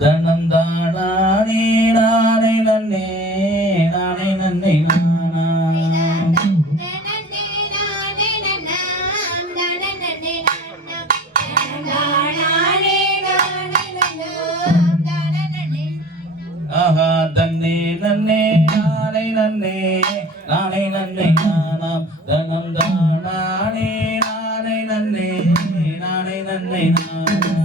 தனம் தானானே நானே நன்னே நானே நன்னை நானா ஆஹா தன்னே நன்னே நானே நன்னே நானே நன்னை நானாம் தனம் தானானே நானே நன்னே நானே நன்னை நானா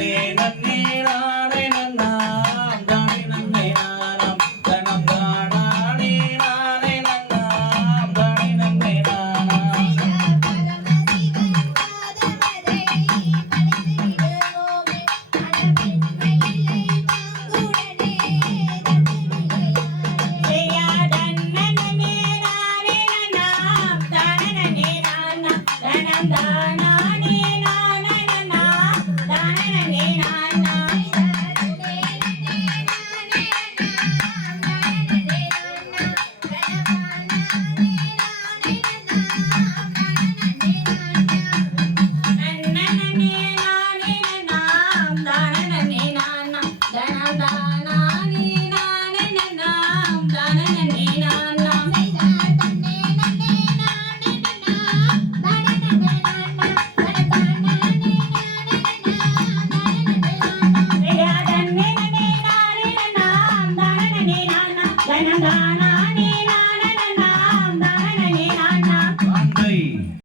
நன்னே நன்னே na na na